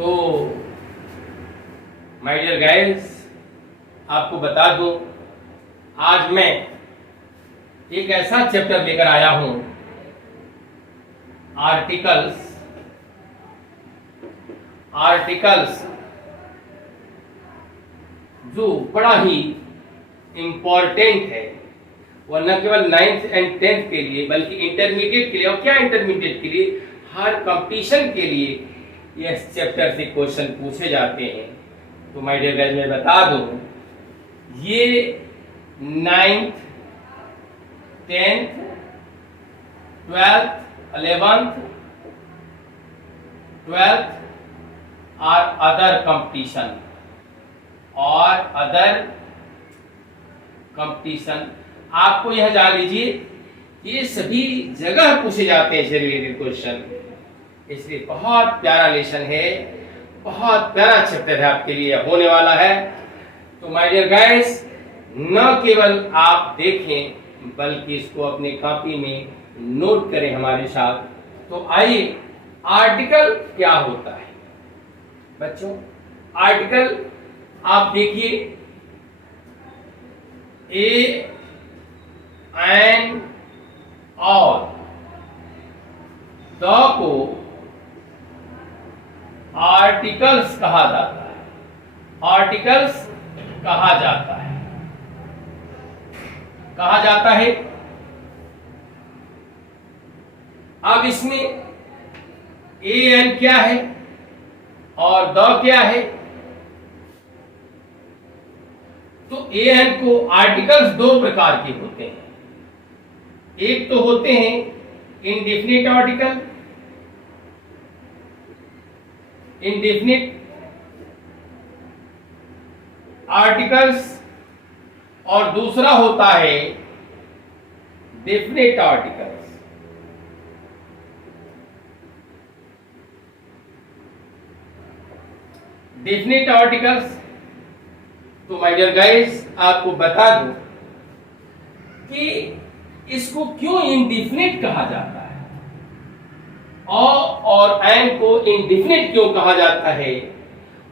तो my dear guys, आपको बता दूं, आज मैं एक ऐसा चैप्टर लेकर आया हूं, आर्टिकल्स, जो बड़ा ही इंपॉर्टेंट है। वह न केवल 9th एंड 10th के लिए बल्कि इंटरमीडिएट के लिए, और क्या इंटरमीडिएट के लिए, हर कंपटीशन के लिए इस चैप्टर से क्वेश्चन पूछे जाते हैं। तो माय डियर गाइस, मैं बता दूं, ये 9th, 10th, 12th, 11th, 12th और अदर कंपटीशन, आपको यह जान लीजिए, ये सभी जगह पूछे जाते हैं रिलेटेड क्वेश्चन। इसलिए बहुत प्यारा लेसन है, बहुत प्यारा चैप्टर है, आपके लिए होने वाला है। तो माय डियर गाइस, न केवल आप देखें बल्कि इसको अपनी कॉपी में नोट करें हमारे साथ। तो आइए, आर्टिकल क्या होता है बच्चों? आर्टिकल आप देखिए, ए एन और द को आर्टिकल्स कहा जाता है। आर्टिकल्स कहा जाता है। अब इसमें ए एन क्या है और द क्या है? तो ए एन को आर्टिकल्स दो प्रकार के होते हैं। एक तो होते हैं इंडेफिनिट आर्टिकल, और दूसरा होता है डेफिनिट आर्टिकल्स। डेफिनिट आर्टिकल्स, तो माय डियर गाइस, आपको बता दूं कि इसको क्यों इंडेफिनिट कहा जाता है और एन को इंडेफिनिट क्यों कहा जाता है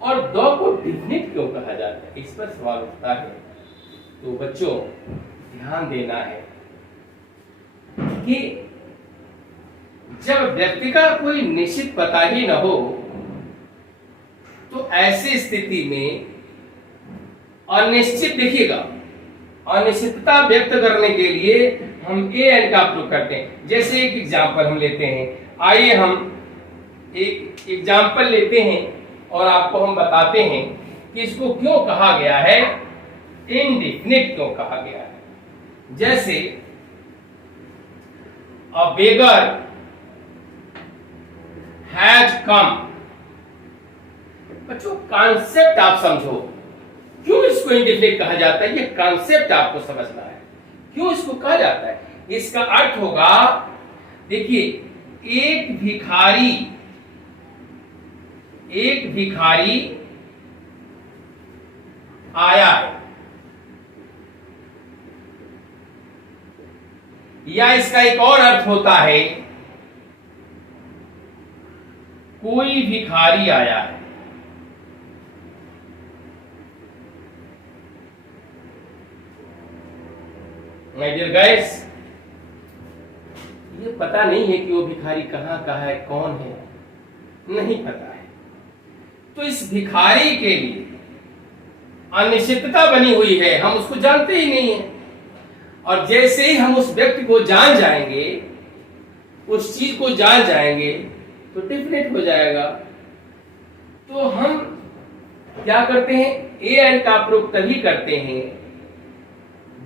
और द को डेफिनिट क्यों कहा जाता है, इस पर सवाल उठता है। तो बच्चों, ध्यान देना है कि जब व्यक्ति का कोई निश्चित पता ही न हो, तो ऐसी स्थिति में अनिश्चित, देखिएगा, अनिश्चितता व्यक्त करने के लिए हम ए एन का प्रयोग करते हैं। जैसे एक एग्जाम्पल हम लेते हैं, आइए हम एक एग्जाम्पल लेते हैं और आपको हम बताते हैं कि इसको क्यों कहा गया है, इंडेफिनिट क्यों कहा गया है। जैसे अ बेगर हैज कम। बच्चों, कॉन्सेप्ट आप समझो, क्यों इसको इंडेफिनिट कहा जाता है, ये कॉन्सेप्ट आपको समझना है, क्यों इसको कहा जाता है। इसका अर्थ होगा, देखिए, एक भिखारी आया है, या इसका एक और अर्थ होता है, कोई भिखारी आया है। माय डियर गाइस, ये पता नहीं है कि वो भिखारी कहाँ का है, कौन है, नहीं पता है। तो इस भिखारी के लिए अनिश्चितता बनी हुई है, हम उसको जानते ही नहीं है। और जैसे ही हम उस व्यक्ति को जान जाएंगे, उस चीज को जान जाएंगे, तो डेफिनेट हो जाएगा। तो हम क्या करते हैं, ए एन का प्रयोग तभी करते हैं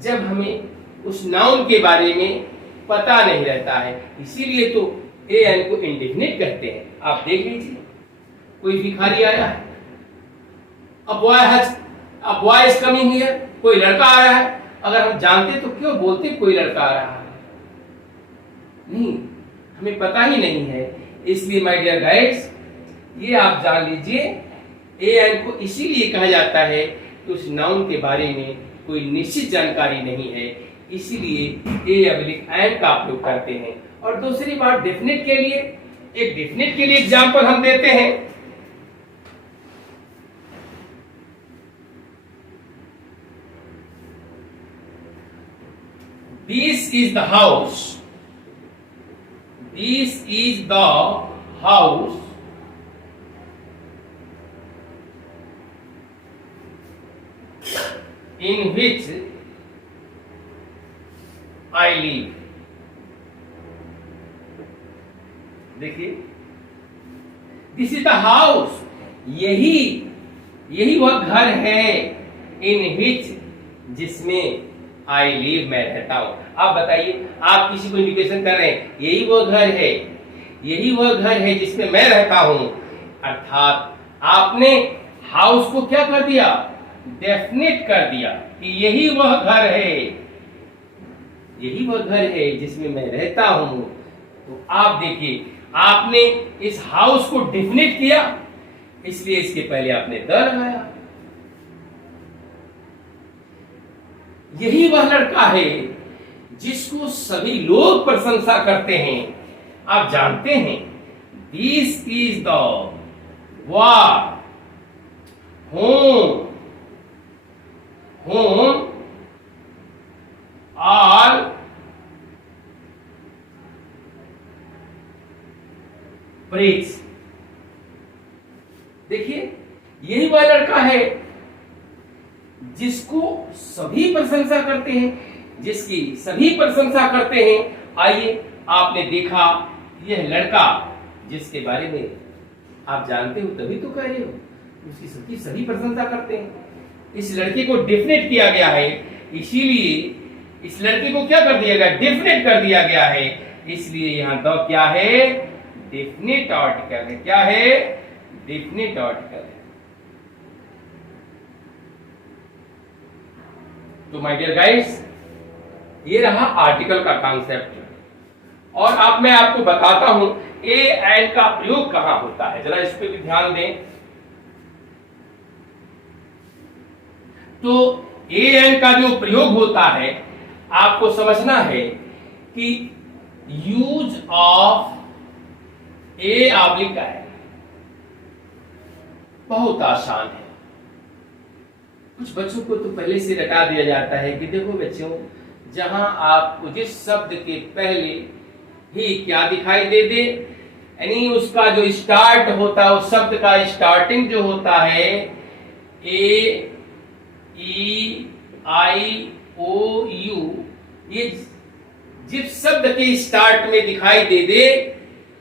जब हमें उस नाउन के बारे में पता नहीं रहता है। इसीलिए तो ए एन को इंडेफिनिट कहते हैं। आप देख लीजिए, कोई भिखारी आया है, अब बॉय इज कमिंग हियर, कोई लड़का आ रहा है। अगर हम जानते तो क्यों बोलते कोई लड़का आ रहा है? नहीं, हमें पता ही नहीं है। इसलिए माय डियर गाइस, ये आप जान लीजिए, ए एन को इसीलिए कहा जाता है कि उस नाउन के बारे में कोई निश्चित जानकारी नहीं है, इसीलिए ए अब्लिक एन का प्रयोग करते हैं। और दूसरी बात, डेफिनेट के लिए, एक डेफिनेट के लिए एग्जांपल हम देते हैं। This is the house, this is the house in which I live। देखिए, दिस इज द हाउस, यही वह घर है, इन विच, जिसमें आई लिव, मैं रहता हूं। आप बताइए, आप किसी को इन्विटेशन कर रहे हैं, यही वो घर है, यही वह घर है जिसमें मैं रहता हूं। अर्थात आपने हाउस को क्या कर दिया, डेफिनेट कर दिया कि यही वह घर है, यही वह घर है जिसमें मैं रहता हूं। तो आप देखिए, आपने इस हाउस को डेफिनेट किया, इसलिए इसके पहले आपने द लगाया। यही वह लड़का है जिसको सभी लोग प्रशंसा करते हैं। आप जानते हैं, this is the were home all praise. देखिए, यही वह लड़का है जिसको सभी प्रशंसा करते हैं, जिसकी सभी प्रशंसा करते हैं। आइए, आपने देखा, यह लड़का जिसके बारे में आप जानते हो तभी तो कह रहे हो, उसकी सबकी सभी प्रशंसा करते हैं। इस लड़के को डेफिनेट किया गया है, इसीलिए इस लड़के को क्या कर दिया गया, डेफिनेट कर दिया गया है। इसलिए यहां द क्या है, डेफिनेट आर्टिकल है। क्या है, डेफिनेट आर्टिकल है। तो माय डियर गाइस, ये रहा आर्टिकल का कॉन्सेप्ट। और अब मैं आपको बताता हूं ए एंड का प्रयोग कहां होता है, जरा इस पे भी ध्यान दें। तो ए एंड का जो प्रयोग होता है, आपको समझना है कि यूज ऑफ ए ऑब्लिक आई बहुत आसान है। कुछ बच्चों को तो पहले से रटा दिया जाता है कि देखो बच्चों, जहां आपको जिस शब्द के पहले ही क्या दिखाई दे दे, यानी उसका जो स्टार्ट होता है, उस शब्द का स्टार्टिंग जो होता है, ए ई आई ओ यू, ये जिस शब्द के स्टार्ट में दिखाई दे दे,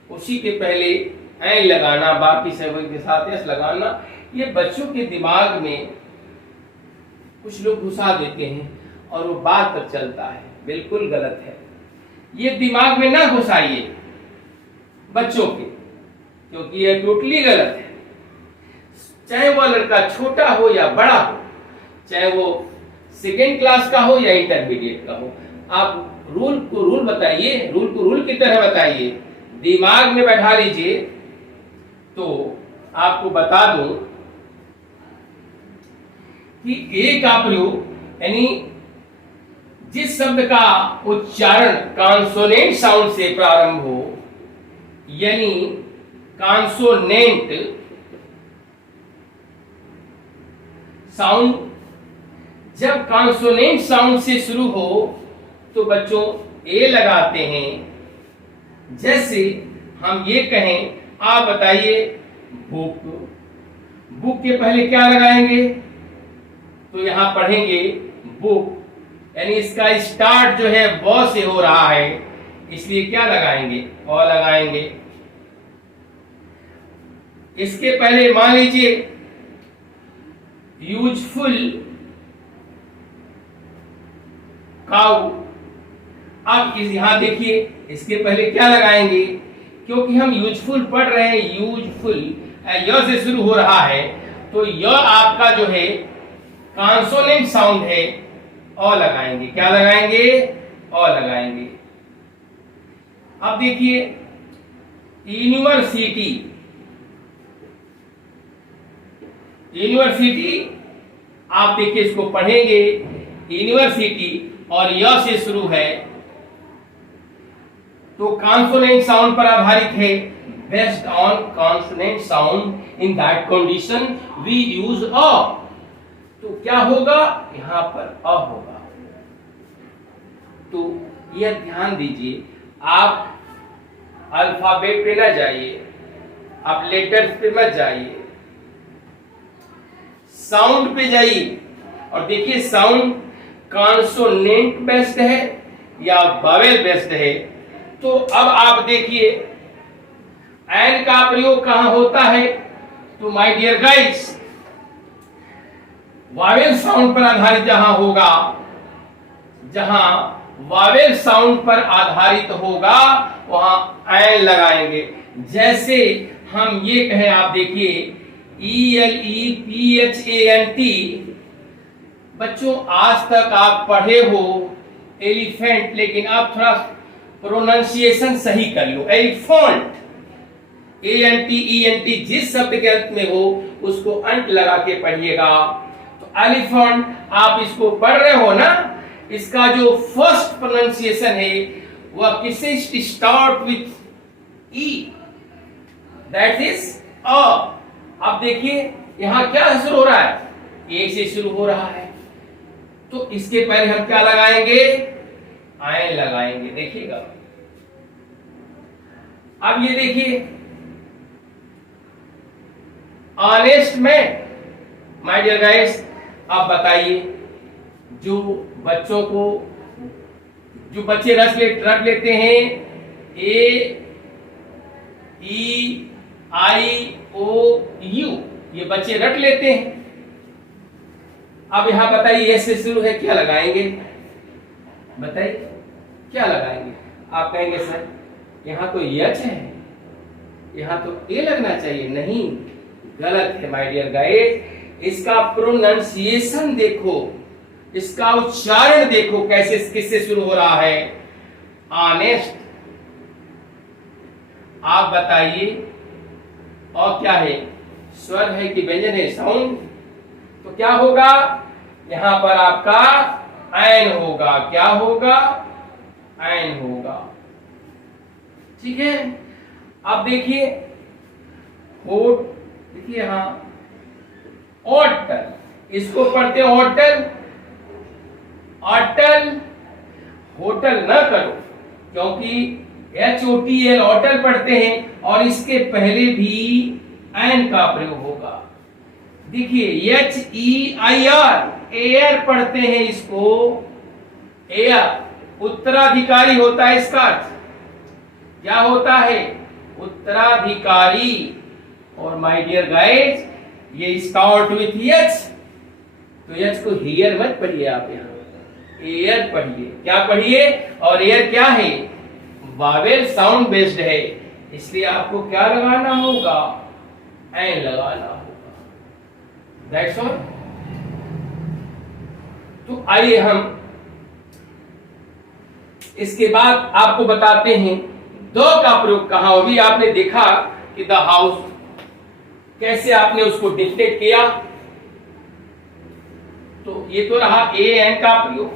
उसी के पहले एन लगाना, बाकी शब्द के साथ एस लगाना। ये बच्चों के दिमाग में कुछ लोग घुसा देते हैं और वो बात तक चलता है, बिल्कुल गलत है। ये दिमाग में ना घुसाइए बच्चों के, क्योंकि ये टोटली गलत है। चाहे वह लड़का छोटा हो या बड़ा हो, चाहे वो सेकेंड क्लास का हो या इंटरमीडिएट का हो, आप रूल को रूल बताइए, रूल को रूल की तरह बताइए, दिमाग में बैठा लीजिए। तो आपको बता दूं कि ए का प्रयोग, यानी जिस शब्द का उच्चारण कॉन्सोनेंट साउंड से प्रारंभ हो, यानी कॉन्सोनेंट साउंड, जब कॉन्सोनेंट साउंड से शुरू हो तो बच्चों ए लगाते हैं। जैसे हम ये कहें, आप बताइए बुक, बुक के पहले क्या लगाएंगे, तो यहां पढ़ेंगे बुक, यानी इसका स्टार्ट जो है ब से हो रहा है, इसलिए क्या लगाएंगे, अ लगाएंगे। इसके पहले मान लीजिए यूजफुल काउ, अब यहां देखिए इसके पहले क्या लगाएंगे, क्योंकि हम यूजफुल पढ़ रहे हैं, यूजफुल य से शुरू हो रहा है, तो य आपका जो है कॉन्सोनेंट साउंड है, अ लगाएंगे। क्या लगाएंगे, अ लगाएंगे। अब देखिए यूनिवर्सिटी, यूनिवर्सिटी आप देखिए इसको पढ़ेंगे, यूनिवर्सिटी और य से शुरू है, तो कॉन्सोनेंट साउंड पर आधारित है। Based on consonant sound in that condition we use a, तो क्या होगा, यहां पर अ होगा। तो यह ध्यान दीजिए, आप अल्फाबेट पे न जाइए, आप लेटर्स पे मत जाइए, साउंड पे जाइए और देखिए साउंड कॉन्सोनेंट बेस्ड है या वावेल बेस्ड है। तो अब आप देखिए एन का प्रयोग कहां होता है, तो my dear guys vowel sound पर आधारित जहां होगा, जहां वावेल साउंड पर आधारित होगा वहां एन लगाएंगे। जैसे हम ये कहें, आप देखिए ELEPHANT, बच्चों आज तक आप पढ़े हो एलिफेंट, लेकिन आप थोड़ा प्रोनाउंसिएशन सही कर लो। एलिफेंट, ANT जिस शब्द के अंत में हो उसको अंत लगा के पढ़िएगा। तो एलिफेंट आप इसको पढ़ रहे हो ना, इसका जो फर्स्ट प्रोनाउंसिएशन है वह किससे start with E, that is a. अब देखिए यहां क्या शुरू हो रहा है, एक से शुरू हो रहा है, तो इसके पहले हम क्या लगाएंगे, आयन लगाएंगे। देखिएगा अब ये देखिए ऑनेस्ट में, माय डियर गाइस अब बताइए, जो बच्चों को, जो बच्चे रट लेते हैं AEIOU, ये बच्चे रट लेते हैं। अब यहां बताइए एस से शुरू है, क्या लगाएंगे, बताइए क्या लगाएंगे। आप कहेंगे सर यहां तो एच है, यहां तो ए लगना चाहिए। नहीं, गलत है माय डियर गाइस। इसका प्रोनाउंसिएशन देखो, इसका उच्चारण देखो कैसे, किससे शुरू हो रहा है, ऑनेस्ट। आप बताइए और क्या है, स्वर है कि व्यंजन है, साउंड। तो क्या होगा, यहां पर आपका एन होगा, क्या होगा, एन होगा। ठीक है। अब देखिए होट, देखिए यहां होटल, इसको पढ़ते हैं होटल, अटल, होटल न करो, क्योंकि HOTL होटल पढ़ते हैं और इसके पहले भी एन का प्रयोग होगा। देखिए HEIR, एयर पढ़ते हैं इसको, एयर उत्तराधिकारी होता है, इसका अर्थ क्या होता है, उत्तराधिकारी। और माय डियर गाइस ये स्टार्ट विथ एच, तो एच को हियर मत पढ़िए, आप यहां एयर पढ़िए। क्या पढ़िए, और एयर क्या है, वावेल साउंड बेस्ड है, इसलिए आपको क्या लगाना होगा, एन लगाना होगा। That's all. तो आइए हम इसके बाद आपको बताते हैं द का प्रयोग कहां होगी। आपने देखा कि द हाउस, कैसे आपने उसको डिक्टेट किया, तो ये तो रहा ए एन का प्रयोग।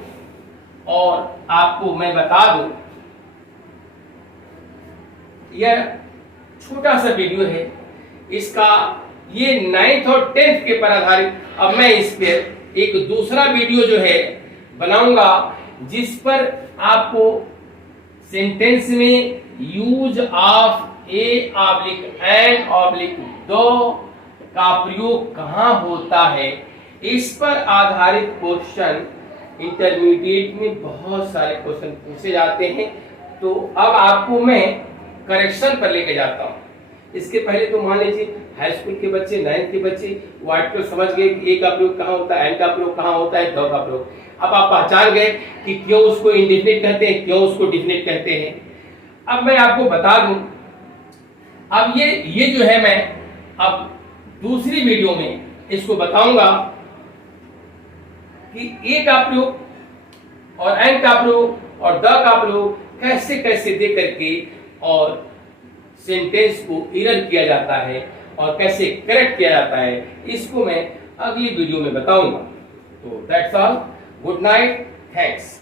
और आपको मैं बता दूं, यह छोटा सा वीडियो है, इसका ये 9th और 10th के पर आधारित। अब मैं इस पर एक दूसरा वीडियो जो है बनाऊंगा, जिस पर आपको सेंटेंस में use of A oblique an oblique दो का प्रयोग कहां होता है, इस पर आधारित क्वेश्चन इंटरमीडिएट में बहुत सारे क्वेश्चन पूछे जाते हैं। तो अब आपको मैं करेक्शन पर लेके जाता हूं। इसके पहले तो मान लीजिए हाई स्कूल के बच्चे, 9th के बच्चे वर्ड को समझ गए कि ए का प्रयोग कहां होता है, एन का प्रयोग कहां होता है, द का प्रयोग। अब आप पहचान गए कि क्यों उसको इंडेफिनिट कहते हैं, क्यों उसको डिफिनिट कहते हैं। अब मैं आपको बता दूं, अब ये जो है मैं अब दूसरी वीडियो में इसको बताऊंगा कि ए का प्रयोग और एन का प्रयोग और द का प्रयोग कैसे कैसे दे करके और सेंटेंस को एरर किया जाता है और कैसे करेक्ट किया जाता है, इसको मैं अगली वीडियो में बताऊंगा। तो that's all, good night, thanks.